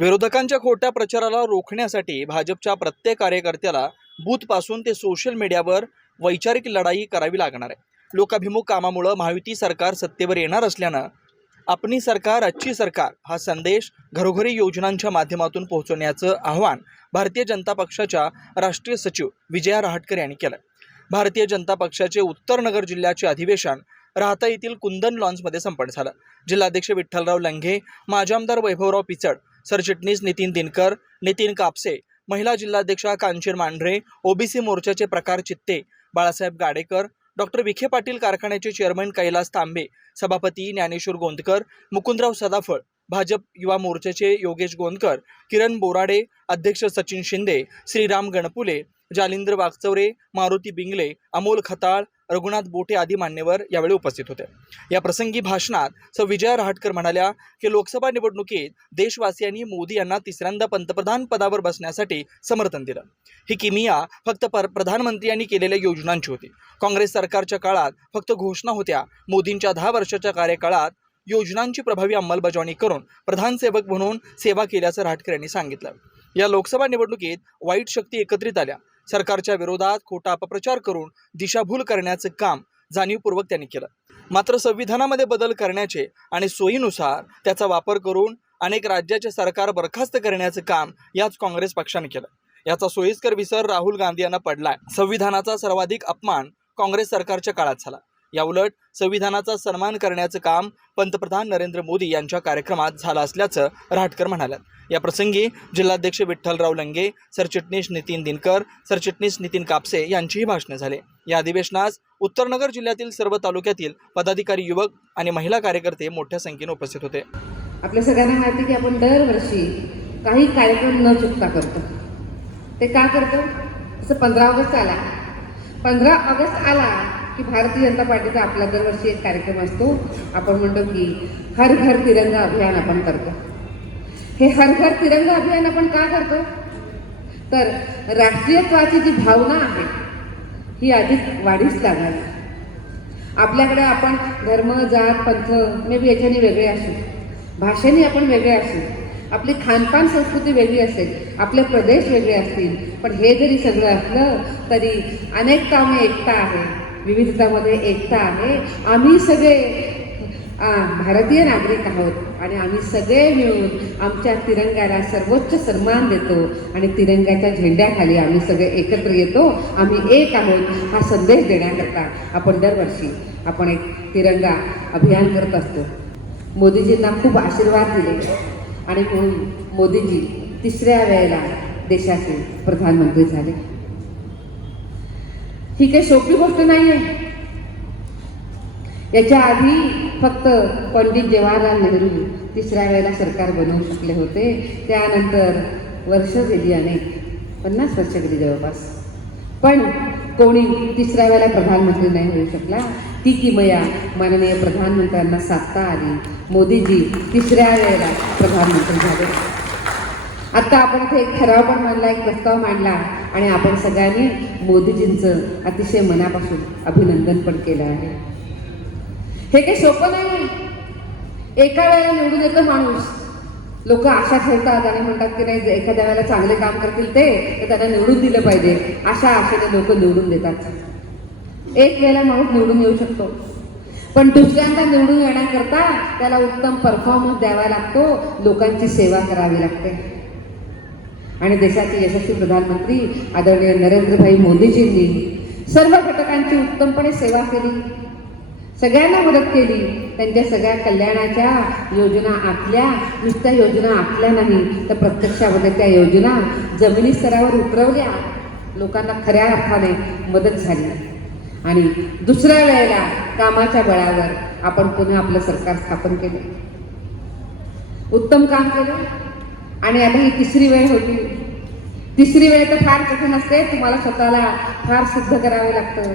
विरोधकांच्या खोट्या प्रचाराला रोखण्यासाठी भाजपच्या प्रत्येक कार्यकर्त्याला बूथपासून ते सोशल मीडियावर वैचारिक लढाई करावी लागणार आहे. लोकाभिमुख कामामुळं महायुती सरकार सत्तेवर येणार असल्यानं आपणी सरकार अच्छी सरकार हा संदेश घरोघरी योजनांच्या माध्यमातून पोहोचवण्याचं आव्हान भारतीय जनता पक्षाच्या राष्ट्रीय सचिव विजया रहाटकर यांनी केलं भारतीय जनता पक्षाचे उत्तर नगर जिल्ह्याचे अधिवेशन राहता येथील कुंदन लॉन्समध्ये संपन्न झालं. जिल्हाध्यक्ष विठ्ठलराव लंघे माजी आमदार वैभवराव पिचड सरचिटणीस नितीन दिनकर नितीन कापसे महिला जिल्हाध्यक्षा कांचन मांढरे ओबीसी मोर्चाचे प्रकार चित्ते बाळासाहेब गाडेकर डॉक्टर विखे पाटील कारखान्याचे चेअरमन कैलास तांबे सभापती ज्ञानेश्वर गोंदकर मुकुंदराव सदाफळ भाजप युवा मोर्चाचे योगेश गोंदकर किरण बोराडे अध्यक्ष सचिन शिंदे श्रीराम गणपुले जालिंद्र वागचौरे मारुती बिंगले अमोल खताळ रघुनाथ बोटे आदी मान्यवर यावेळी उपस्थित होते. या प्रसंगी भाषणात सौ विजया रहाटकर म्हणाल्या की लोकसभा निवडणुकीत देशवासियांनी मोदी यांना तिसऱ्यांदा पंतप्रधान पदावर बसण्यासाठी समर्थन दिलं. ही किमिया फक्त पर प्रधानमंत्र्यांनी केलेल्या योजनांची होती. काँग्रेस सरकारच्या काळात फक्त घोषणा होत्या मोदींच्या दहा वर्षाच्या कार्यकाळात योजनांची प्रभावी अंमलबजावणी करून प्रधानसेवक म्हणून सेवा केल्याचं रहाटकर यांनी सांगितलं. या लोकसभा निवडणुकीत वाईट शक्ती एकत्रित आल्या. सरकारच्या विरोधात खोटा अपप्रचार करून दिशाभूल करण्याचं काम जाणीवपूर्वक त्यांनी केलं. मात्र संविधानामध्ये बदल करण्याचे आणि सोयीनुसार त्याचा वापर करून अनेक राज्याचे सरकार बरखास्त करण्याचं काम याच काँग्रेस पक्षाने केलं. याचा सोयीस्कर विसर राहुल गांधी यांना पडलाय. संविधानाचा सर्वाधिक अपमान काँग्रेस सरकारच्या काळात झाला. याउलट संविधानाचा सन्मान करण्याचं काम पंतप्रधान नरेंद्र मोदी यांच्या कार्यक्रमात झालं असल्याचं रहाटकर म्हणाल्यात. याप्रसंगी जिल्हाध्यक्ष विठ्ठलराव लंगे सरचिटणीस नितीन दिनकर सरचिटणीस नितीन कापसे यांचीही भाषणे झाले. या अधिवेशनास उत्तरनगर जिल्ह्यातील सर्व तालुक्यातील पदाधिकारी युवक आणि महिला कार्यकर्ते मोठ्या संख्येने उपस्थित होते. आपल्या सगळ्यांना माहिती की आपण दरवर्षी काही कार्यक्रम न चुकता करतो. ते का करतो? असं पंधरा ऑगस्ट आला. पंधरा ऑगस्ट आला की भारतीय जनता पार्टीचा आपला दरवर्षी एक कार्यक्रम असतो. आपण म्हणतो की हर घर तिरंगा अभियान आपण करतो. हे हर घर तिरंगा अभियान आपण का करतो? तर राष्ट्रीयत्वाची जी भावना आहे ही अधिक वाढीस लागावी आपल्याकडे आपण धर्म जात पंथ मे बी याच्याने वेगळे असू भाषेने आपण वेगळे असू आपली खानपान संस्कृती वेगळी असेल आपले प्रदेश वेगळे असतील पण हे जरी सगळं असलं तरी अनेकतामध्ये एकता आहे. विविधतामध्ये एकता आहे. आम्ही सगळे भारतीय नागरिक आहोत आणि आम्ही सगळे मिळून आमच्या तिरंग्याला सर्वोच्च सन्मान देतो आणि तिरंग्याच्या झेंड्याखाली आम्ही सगळे एकत्र येतो. आम्ही एक आहोत हा संदेश देण्याकरता आपण दरवर्षी आपण एक तिरंगा अभियान करत असतो. मोदीजींना खूप आशीर्वाद दिले आणि म्हणून मोदीजी तिसऱ्या वेळेला देशाचे प्रधानमंत्री झाले. ही काही सोपी गोष्ट नाही आहे याच्या आधी फक्त पंडित जवाहरलाल नेहरू तिसऱ्या वेळेला सरकार बनवू शकले होते. त्यानंतर वर्ष गेली अनेक पन्नास वर्ष गेली जवळपास. पण कोणी तिसऱ्या वेळेला प्रधानमंत्री नाही होऊ शकला. ती किमया माननीय प्रधानमंत्र्यांना साधता आली. मोदीजी तिसऱ्या वेळेला प्रधानमंत्री झाले. आता आपण इथे एक ठराव पण मांडला एक प्रस्ताव मांडला आणि आपण सगळ्यांनी मोदीजींचं अतिशय मनापासून अभिनंदन पण केलं आहे. हे काही सोपं नाही. एका वेळेला निवडून येतो माणूस. लोक आशा ठेवतात आणि म्हणतात की नाही एखाद्या वेळेला चांगले काम करतील ते तर त्यांना निवडून दिलं पाहिजे. अशा आशेने लोक निवडून देतात. एक वेळेला माणूस निवडून येऊ शकतो. पण दुसऱ्यांदा निवडून येण्याकरता त्याला उत्तम परफॉर्मन्स द्यावा लागतो. लोकांची सेवा करावी लागते. आणि देशाचे यशस्वी प्रधानमंत्री आदरणीय नरेंद्रभाई मोदीजींनी सर्व घटकांची उत्तमपणे सेवा केली. सगळ्यांना मदत केली. त्यांच्या सगळ्या कल्याणाच्या योजना आखल्या. नुसत्या योजना आखल्या नाही तर प्रत्यक्षामध्ये त्या योजना जमिनी स्तरावर उतरवल्या. लोकांना खऱ्या अर्थाने मदत झाली. आणि दुसऱ्या वेळेला कामाच्या बळावर आपण पुन्हा आपलं सरकार स्थापन केले. उत्तम काम केलं. आणि आता ही तिसरी वेळ होती. तिसरी वेळ तर फार कठीण असते तुम्हाला स्वतःला फार सिद्ध करावे लागतं.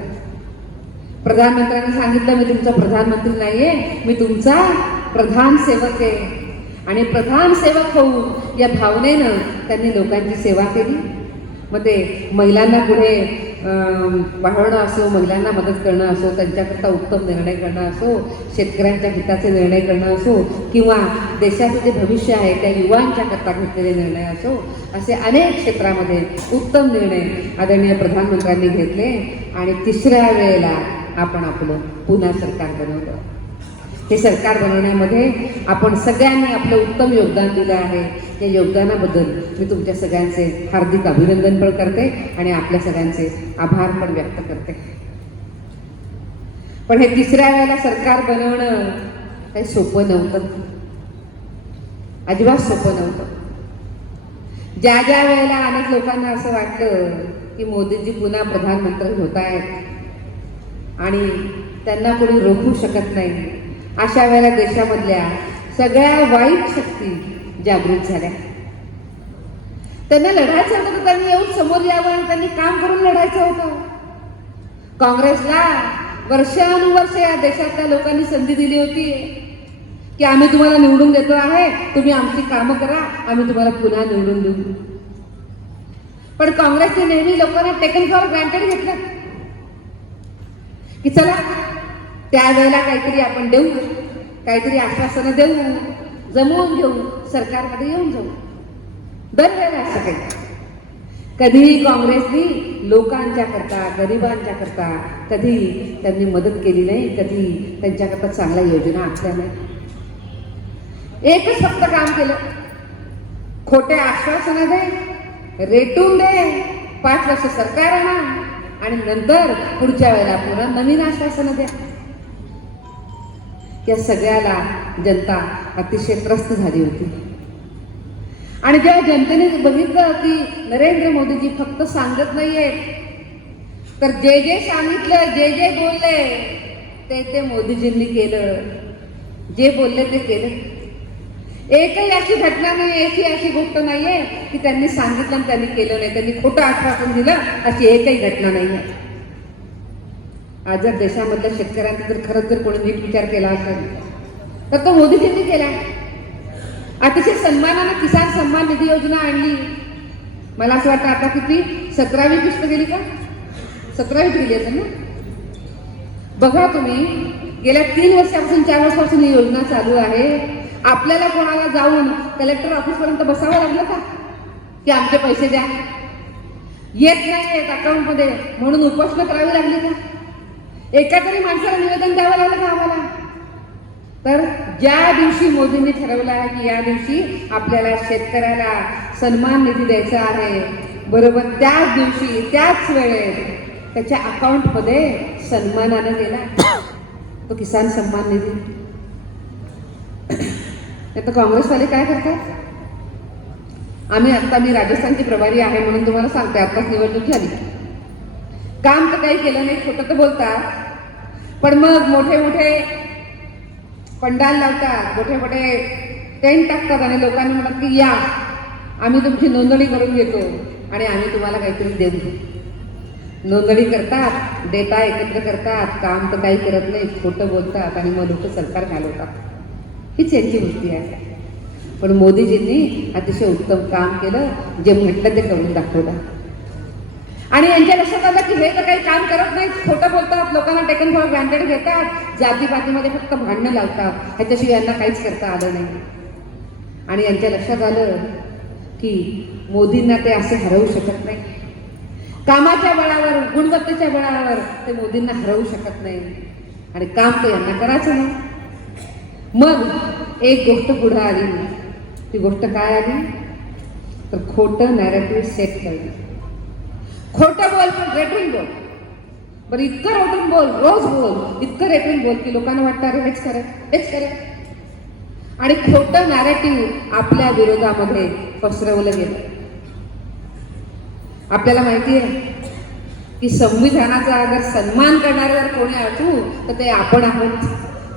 प्रधानमंत्र्यांनी सांगितलं मी तुमचा प्रधानमंत्री नाहीये मी तुमचा प्रधान सेवक आहे. आणि प्रधान सेवक होऊन या भावनेनं त्यांनी लोकांची सेवा केली. मग ते महिलांना पुढे वाढवणं असो महिलांना मदत करणं असो त्यांच्याकरता उत्तम निर्णय करणं असो शेतकऱ्यांच्या हिताचे निर्णय करणं असो किंवा देशाचं जे भविष्य आहे त्या युवांच्या करता घेतलेले निर्णय असो असे अनेक क्षेत्रामध्ये उत्तम निर्णय आदरणीय प्रधानमंत्र्यांनी घेतले. आणि तिसऱ्या वेळेला आपण आपलं पुन्हा सरकार बनवलं. हे सरकार बनवण्यामध्ये आपण सगळ्यांनी आपलं उत्तम योगदान दिलं आहे. या योगदानाबद्दल मी तुमच्या सगळ्यांचे हार्दिक अभिनंदन पण करते आणि आपल्या सगळ्यांचे आभार पण व्यक्त करते. पण हे तिसऱ्या वेळेला सरकार बनवणं काही सोपं नव्हतं. अजिबात सोपं नव्हतं. ज्या ज्या वेळेला अनेक लोकांना असं वाटलं की मोदीजी पुन्हा प्रधानमंत्री होत आहेत आणि त्यांना कोणी रोखू शकत नाही अशा वेळेला देशामधल्या सगळ्या वाईट शक्ती जागृत झाल्या. त्यांना लढायचं होतं त्यांनी येऊन समोर यावं आणि त्यांनी काम करून लढायचं होतं. काँग्रेसला वर्षानुवर्ष या देशातल्या लोकांनी संधी दिली होती. की आम्ही तुम्हाला निवडून देतो आहे तुम्ही आमची कामं करा आम्ही तुम्हाला पुन्हा निवडून देऊ. पण काँग्रेसने नेहमी लोकांना टेकन फॉर ग्रँटेड घेतलं. की चला त्यावेळेला काहीतरी आपण देऊ काहीतरी आश्वासनं देऊ जमवून घेऊ. सरकारमध्ये येऊन जाऊ. दरवेळेला असं काही? कधीही काँग्रेसनी लोकांच्या करता गरिबांच्या करता कधी त्यांनी मदत केली नाही कधी त्यांच्याकरता चांगल्या योजना आखल्या नाही. एकच फक्त काम केलं. खोटे आश्वासनं दे रेटून दे पाच वर्ष सरकार आणा आणि नंतर पुढच्या वेळेला पुन्हा नवीन आश्वासनं द्या. या सगळ्याला जनता अतिशय त्रस्त झाली होती. आणि जेव्हा जनतेने बघितलं की नरेंद्र मोदीजी फक्त सांगत नाहीये तर जे जे सांगितलं जे जे बोलले ते ते मोदीजींनी केलं. जे बोलले ते केलं. एकही अशी घटना नाही एकही अशी गोष्ट नाहीये की त्यांनी सांगितलं आणि त्यांनी केलं नाही. त्यांनी खोटं आश्वासन दिलं अशी एकही घटना नाही आहे आज जर देशामधल्या शेतकऱ्यांचा जर खरंच जर कोणी नीट विचार केला असेल तर तो मोदीजींनी केला अतिशय सन्मानानं किसान सन्मान निधी योजना आणली. मला असं वाटतं आता किती? सतरावी किस्त गेली का? सतरावी गेली असेल ना? बघा तुम्ही गेल्या तीन वर्षापासून चार वर्षापासून ही योजना चालू आहे. आपल्याला कोणाला जाऊन कलेक्टर ऑफिसपर्यंत बसावं लागलं का? की आमचे पैसे द्या. येत नाही आहेत अकाउंटमध्ये म्हणून उपोषण करावी लागली का? एका तरी माणसाला निवेदन द्यावं लागलं का आम्हाला? तर ज्या दिवशी मोदींनी ठरवलं आहे की या दिवशी आपल्याला शेतकऱ्याला सन्मान निधी द्यायचा आहे बरोबर त्याच दिवशी त्याच वेळेत त्याच्या अकाउंटमध्ये सन्मानानं गेला. तो किसान सन्मान निधी. नाही तर काँग्रेसवाले काय करतात? आम्ही आता मी राजस्थानची प्रभारी आहे म्हणून तुम्हाला सांगते आत्ताच निवडणूक झाली. काम तर काही केलं नाही खोटं तर बोलतात पण मग मोठे मोठे पंडाल लावतात मोठे मोठे टेंट टाकतात आणि लोकांनी म्हणतात की या आम्ही तुमची नोंदणी करून घेतो आणि आम्ही तुम्हाला काहीतरी देऊ. नोंदणी करतात डेटा एकत्र करतात काम तर काही करत नाही खोटं बोलतात आणि मग लोक सरकार घालवतात. हीच यांची वृत्ती आहे. पण मोदीजींनी अतिशय उत्तम काम केलं जे म्हटलं ते करून दाखवलं. आणि यांच्या लक्षात आलं की हे तर काही काम करत नाहीत. खोटं बोलतात. लोकांना टेकन फॉर ग्रँटेड घेतात. जातीपातीमध्ये फक्त भांडणं लावतात. ह्याच्याशिवाय यांना काहीच करता आलं नाही. आणि यांच्या लक्षात आलं की मोदींना ते असे हरवू शकत नाही. कामाच्या बळावर गुणवत्तेच्या बळावर ते मोदींना हरवू शकत नाही. आणि काम ते यांना करायचं नाही. मग एक गोष्ट पुढं आली. ती गोष्ट काय आली? तर खोटं नॅरेटिव्ह सेट करणे. खोटं बोल पण रेटून बोल. बरं इतकं रेटून बोल रोज बोल इतकं रेटून बोल की लोकांना वाटतं अरे हेच करे हेच करे आणि खोटं नॅरेटिव्ह आपल्या विरोधामध्ये पसरवलं गेलं. आपल्याला माहिती आहे की संविधानाचा अगर सन्मान करणारे जर कोणी असू तर ते आपण आहोत.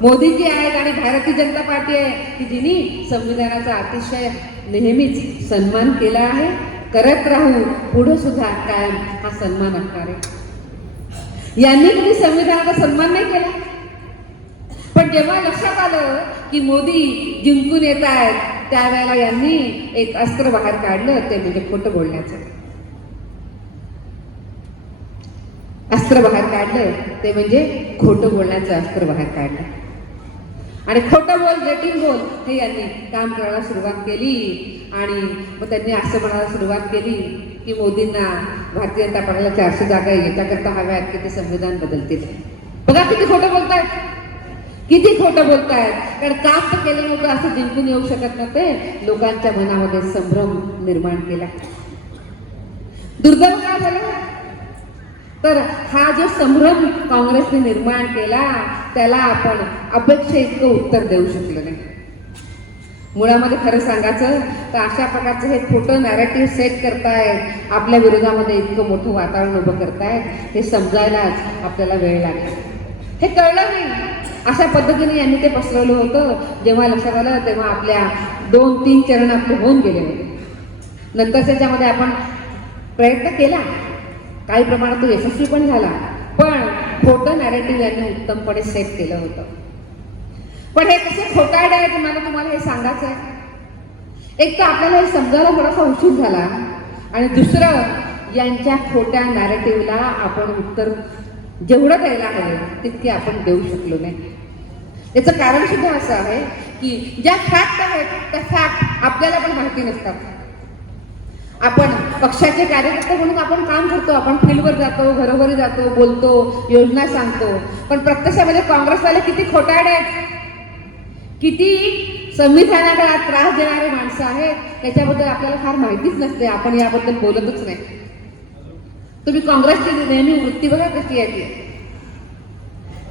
मोदीजी आहेत आणि भारतीय जनता पार्टी आहे. की जिनी संविधानाचा अतिशय नेहमीच सन्मान केला आहे. करत राहू पुढे सुद्धा कायम हा सन्मान असणार आहे. यांनी कधी संविधानाचा सन्मान नाही केला? पण जेव्हा लक्षात आलं की मोदी जिंकून येत आहेत त्यावेळेला यांनी एक अस्त्र बाहेर काढलं ते म्हणजे खोटं बोलण्याचं. अस्त्र बाहेर काढलं ते म्हणजे खोटं बोलण्याचं अस्त्र बाहेर काढलं. आणि खोटं बोल रेटिंग बोल हे यांनी काम करायला सुरुवात केली. आणि मग त्यांनी असं म्हणायला सुरुवात केली की मोदींना भारतीय जनता पक्षाला चारशे जागा याच्याकरता हव्यात की ते संविधान बदलतील? बघा किती खोटं बोलतायत. किती खोटं बोलतायत. कारण काम केलं नव्हतं असं जिंकून येऊ शकत नव्हते. लोकांच्या मनामध्ये संभ्रम निर्माण केला. दुर्दैव काय झालं? तर हा जो संभ्रम काँग्रेसने निर्माण केला त्याला आपण अपेक्षा इतकं उत्तर देऊ शकलो नाही. मुळामध्ये खरं सांगायचं तर अशा प्रकारचं हे खोटं नॅरेटिव्ह सेट करतायत आपल्या विरोधामध्ये इतकं मोठं वातावरण उभं करतायत हे समजायलाच आपल्याला वेळ लागला. हे कळलं नाही. अशा पद्धतीने यांनी ते पसरवलं होतं जेव्हा लक्षात आलं तेव्हा आपल्या दोन तीन चरण आपले होऊन गेले होते. नंतर त्याच्यामध्ये आपण प्रयत्न केला. काही प्रमाणात तो यशस्वी पण झाला. पण खोटं नॅरेटिव्ह यांनी उत्तमपणे सेट केलं होतं. पण हे कसे खोटारडे आहेत मला तुम्हाला हे सांगायचं आहे. एक तर आपल्याला हे समजायला थोडासा उशीर झाला. आणि दुसरं यांच्या खोट्या नॅरेटिव्हला आपण उत्तर जेवढं द्यायला हवं तितके आपण देऊ शकलो नाही. याचं कारण सुद्धा असं आहे की ज्या फॅक्ट आहेत त्या फॅक्ट आपल्याला पण माहिती नसतात. आपण पक्षाचे कार्यकर्ते म्हणून आपण काम करतो आपण फील्डवर जातो घरोघरी जातो बोलतो योजना सांगतो. पण प्रत्यक्षामध्ये काँग्रेसवाले किती खोटाडे आहेत. किती संविधानाला त्रास देणारे माणसं आहेत त्याच्याबद्दल आपल्याला फार माहितीच नसते. आपण याबद्दल बोलतच नाही. तुम्ही काँग्रेसची नेहमी वृत्ती बघा कशी आहे ती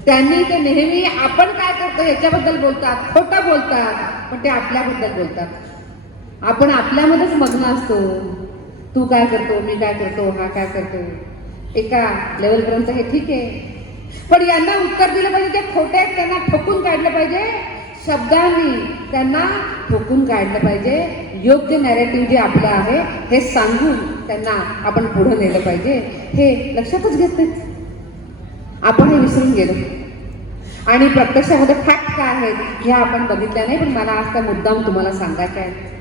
त्यांनी ते नेहमी आपण काय करतो याच्याबद्दल बोलतात खोटं बोलतात पण ते आपल्याबद्दल बोलतात. आपण आपल्यामध्येच मग्न असतो. तू काय करतो मी काय करतो हा काय करतो. एका लेवलपर्यंत हे ठीक आहे. पण यांना उत्तर दिलं पाहिजे ते खोटे आहेत त्यांना ठोकून काढलं पाहिजे. शब्दांनी त्यांना ठोकून काढलं पाहिजे. योग्य नॅरेटिव्ह जे आपलं आहे हे सांगून त्यांना आपण पुढं नेलं पाहिजे. हे लक्षातच घेत नाहीत. आपण हे विसरून गेलो. आणि प्रत्यक्षामध्ये फॅक्ट काय आहेत हे आपण बघितल्या नाही पण मला आज त्या मुद्दाम तुम्हाला सांगायचं आहे